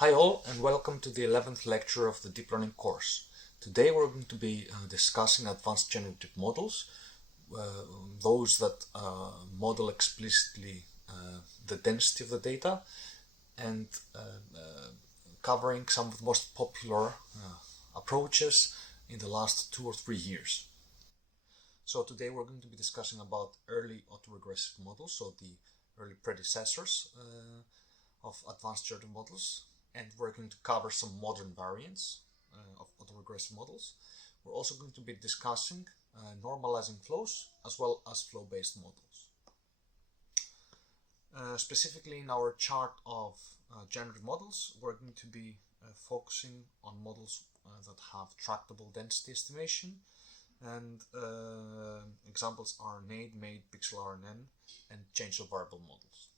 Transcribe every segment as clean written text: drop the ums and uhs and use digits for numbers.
Hi all, and welcome to the 11th lecture of the Deep Learning course. Today we're going to be discussing advanced generative models, those that model explicitly the density of the data, and covering some of the most popular approaches in the last 2 or 3 years. So today we're going to be discussing about early autoregressive models, so the early predecessors of advanced generative models, and we're going to cover some modern variants of autoregressive models. We're also going to be discussing normalizing flows as well as flow-based models. Specifically in our chart of generative models, we're going to be focusing on models that have tractable density estimation, and examples are NAID, MAID, pixel RNN, and change of variable models.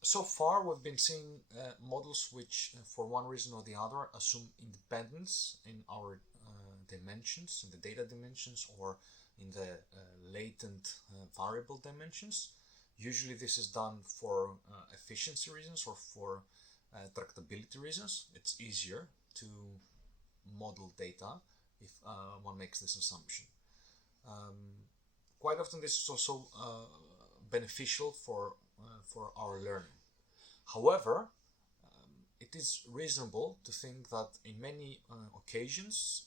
So far we've been seeing models which, for one reason or the other, assume independence in our dimensions, in the data dimensions, or in the latent variable dimensions. Usually this is done for efficiency reasons or for tractability reasons. It's easier to model data if one makes this assumption. Quite often this is also beneficial for our learning. However, it is reasonable to think that in many occasions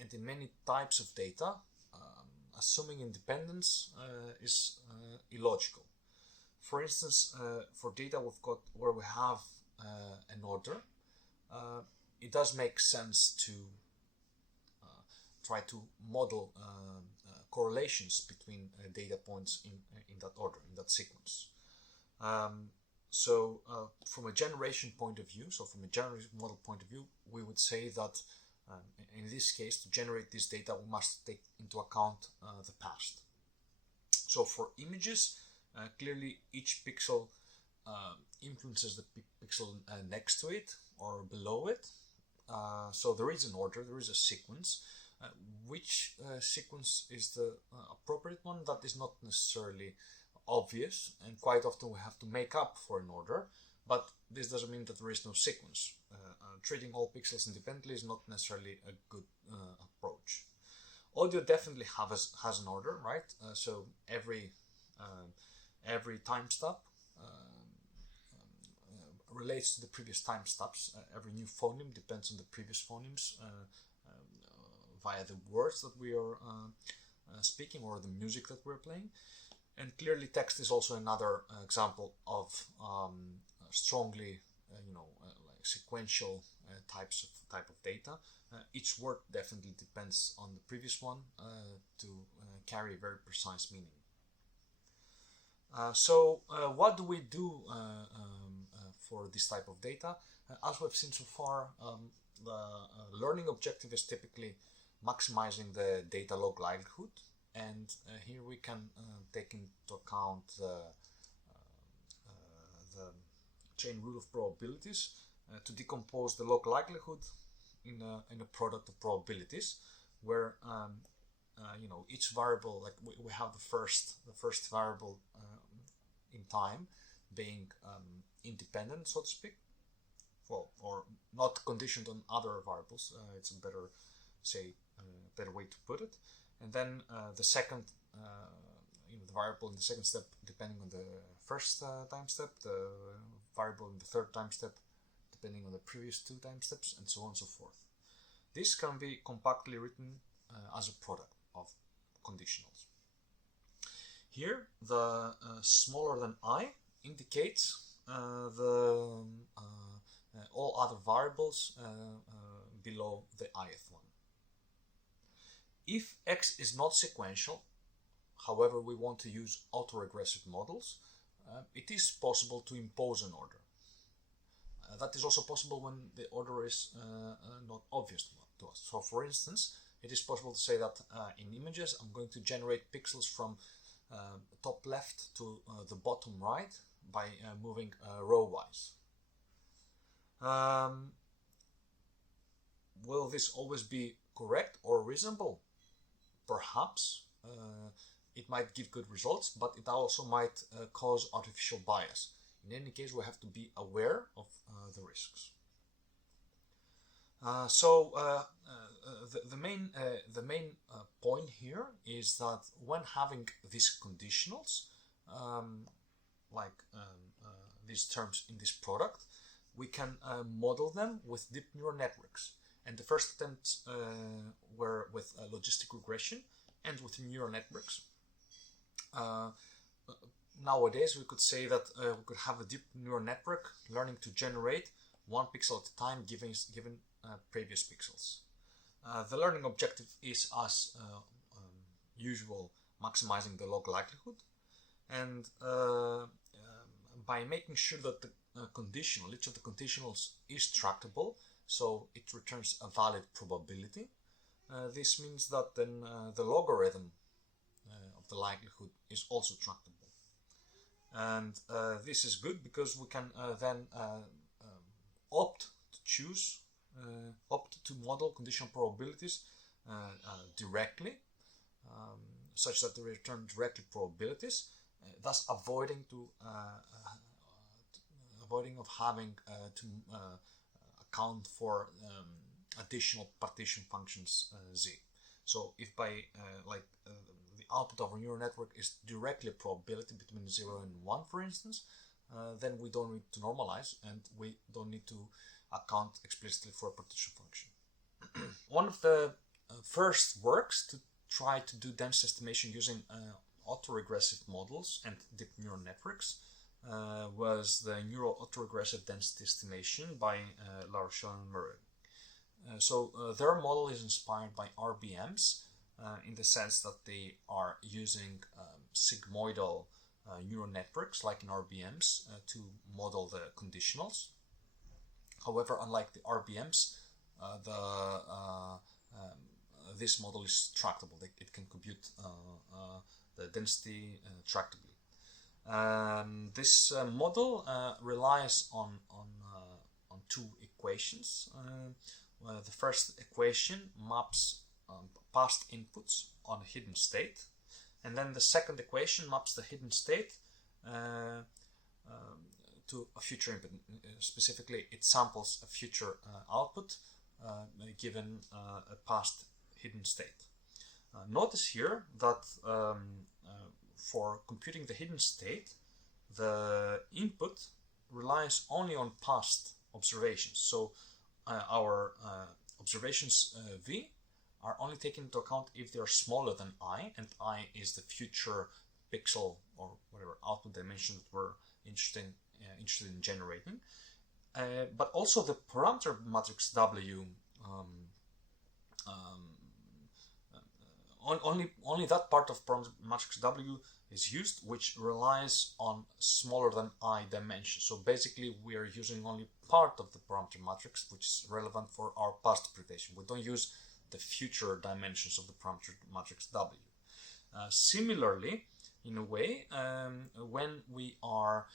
and in many types of data, assuming independence is illogical. For instance, for data where we have an order, it does make sense to try to model correlations between data points in that order, in that sequence. From a generation point of view, so from a generative model point of view, we would say that in this case, to generate this data, we must take into account the past. So for images, clearly each pixel influences the pixel next to it or below it. So there is an order, there is a sequence. Which sequence is the appropriate one? That is not necessarily obvious, and quite often we have to make up for an order, but this doesn't mean that there is no sequence. Treating all pixels independently is not necessarily a good approach. Audio definitely has an order, right? So every time step relates to the previous time steps. Every new phoneme depends on the previous phonemes via the words that we are speaking or the music that we're playing. And clearly text is also another example of strongly like sequential type of data. Each word definitely depends on the previous one to carry a very precise meaning. So what do we do for this type of data? As we've seen so far, the learning objective is typically maximizing the data log likelihood, and here we can take into account the chain rule of probabilities to decompose the log likelihood in a product of probabilities, where each variable, like we have the first variable in time being independent, so to speak, well, or not conditioned on other variables. It's a better way to put it. And then the second, the variable in the second step, depending on the first time step, the variable in the third time step, depending on the previous two time steps, and so on and so forth. This can be compactly written as a product of conditionals. Here, the smaller than I indicates all other variables below the ith one. If X is not sequential, however we want to use autoregressive models, it is possible to impose an order. That is also possible when the order is not obvious to us. So for instance, it is possible to say that in images I'm going to generate pixels from top left to the bottom right by moving row-wise. Will this always be correct or reasonable? Perhaps. it might give good results, but it also might cause artificial bias. In any case, we have to be aware of the risks. The main point here is that when having these conditionals, these terms in this product, we can model them with deep neural networks. And the first attempts were with logistic regression and with neural networks. Nowadays, we could say that we could have a deep neural network learning to generate one pixel at a time given previous pixels. The learning objective is, as usual, maximizing the log likelihood, and by making sure that the conditional, each of the conditionals is tractable, so it returns a valid probability. This means that then the logarithm of the likelihood is also tractable. And this is good because we can then opt to model conditional probabilities directly, such that they return directly probabilities, thus avoiding of having to account for additional partition functions z. So if by the output of a neural network is directly a probability between 0 and 1, for instance, then we don't need to normalize and we don't need to account explicitly for a partition function. One of the first works to try to do density estimation using autoregressive models and deep neural networks was the neural autoregressive density estimation by La Rochelle and Murray. Their model is inspired by RBMs in the sense that they are using sigmoidal neural networks like in RBMs to model the conditionals. However, unlike the RBMs, this model is tractable. It can compute the density tractably. This model relies on two equations. The first equation maps past inputs on a hidden state, and then the second equation maps the hidden state to a future input. Specifically, it samples a future output given a past hidden state. Notice here that for computing the hidden state, the input relies only on past observations. So our observations V are only taken into account if they are smaller than I, and I is the future pixel or whatever output dimension that we're interested in generating. But also the parameter matrix W, only that part of parameter matrix W is used which relies on smaller than I dimensions. So basically we are using only part of the parameter matrix which is relevant for our past interpretation. We don't use the future dimensions of the parameter matrix W. Similarly, in a way, when we are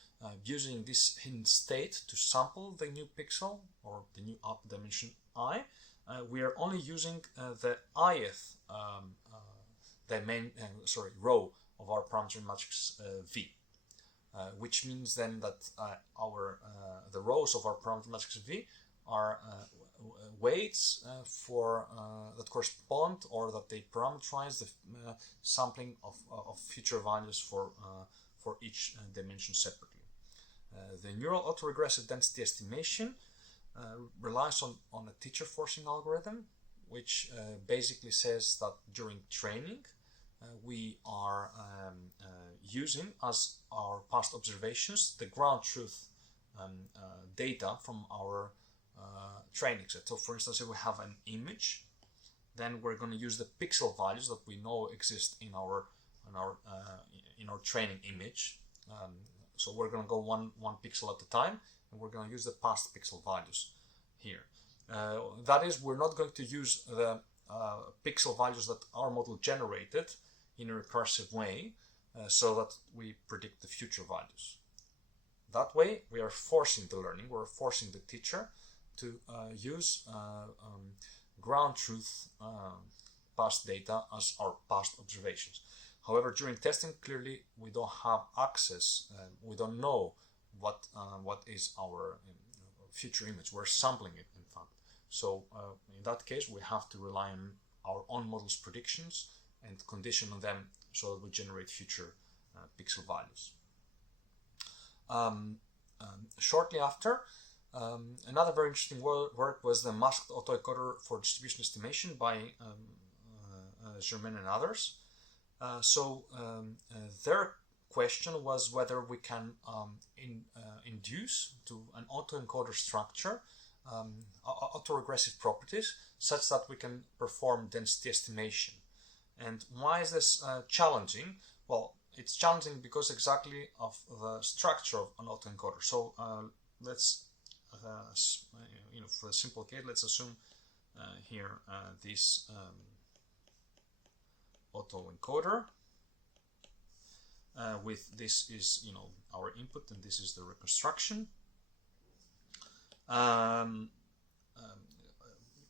using this hidden state to sample the new pixel or the new output dimension I, we are only using the ith row of our parameter matrix V, which means then that the rows of our parameter matrix V are weights that correspond or that they parameterize the sampling of future values for each dimension separately. The neural autoregressive density estimation relies on a teacher forcing algorithm, which basically says that during training we are using as our past observations the ground truth data from our training set. So for instance, if we have an image, then we're going to use the pixel values that we know exist in our training image. So we're going to go one pixel at a time, and we're going to use the past pixel values here. That is, we're not going to use the pixel values that our model generated in a recursive way so that we predict the future values. That way, we are forcing the learning, we're forcing the teacher to use ground truth past data as our past observations. However, during testing, clearly we don't have access. We don't know what is our future image. We're sampling it, in fact. So in that case, we have to rely on our own model's predictions and condition on them so that we generate future pixel values. Shortly after, another very interesting work was the masked autoencoder for distribution estimation by Germain and others. Their question was whether we can induce to an autoencoder structure autoregressive properties such that we can perform density estimation. And why is this challenging? Well, it's challenging because exactly of the structure of an autoencoder. So let's, for a simple case, let's assume here this autoencoder with this is our input and this is the reconstruction.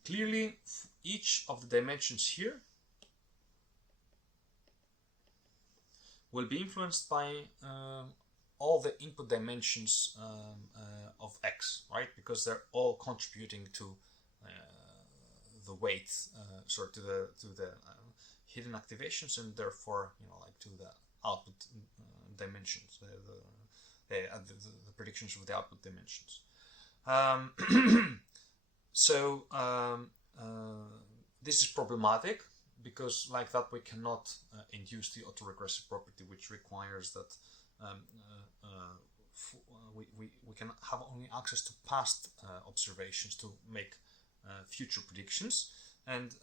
Clearly, each of the dimensions here will be influenced by all the input dimensions of X, right? Because they're all contributing to the weight, to the hidden activations, and therefore, to the output dimensions, the predictions of the output dimensions. This is problematic because like that we cannot induce the autoregressive property, which requires that we can have only access to past observations to make future predictions. And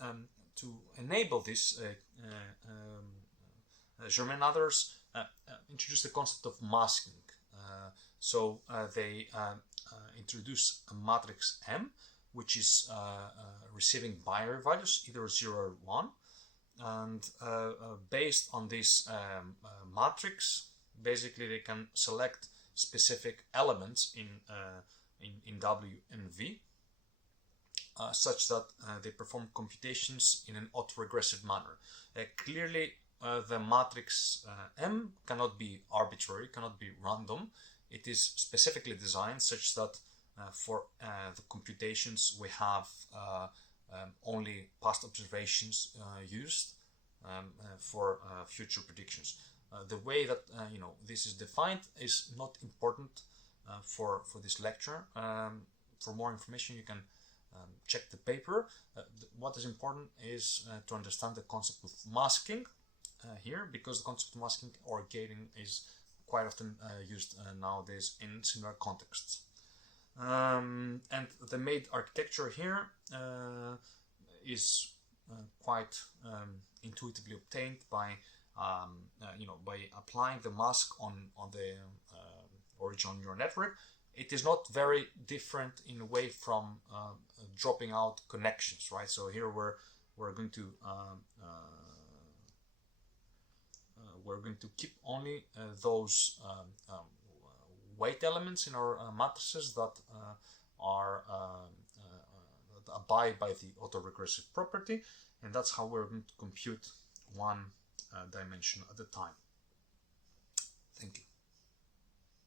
to enable this, Germain and others introduced the concept of masking. They introduce a matrix M, which is receiving binary values, either 0 or 1. And based on this matrix, basically they can select specific elements in W and V, such that they perform computations in an autoregressive manner. Clearly, the matrix M cannot be arbitrary, cannot be random. It is specifically designed such that for the computations we have only past observations used for future predictions. The way that this is defined is not important for this lecture. For more information, you can check the paper. What is important is to understand the concept of masking here, because the concept of masking or gating is quite often used nowadays in similar contexts. And the made architecture here is quite intuitively obtained by by applying the mask on the original neural network. It is not very different in a way from dropping out connections, right? So here we're going to keep only those weight elements in our matrices that that abide by the autoregressive property, and that's how we're going to compute one dimension at a time. Thank you.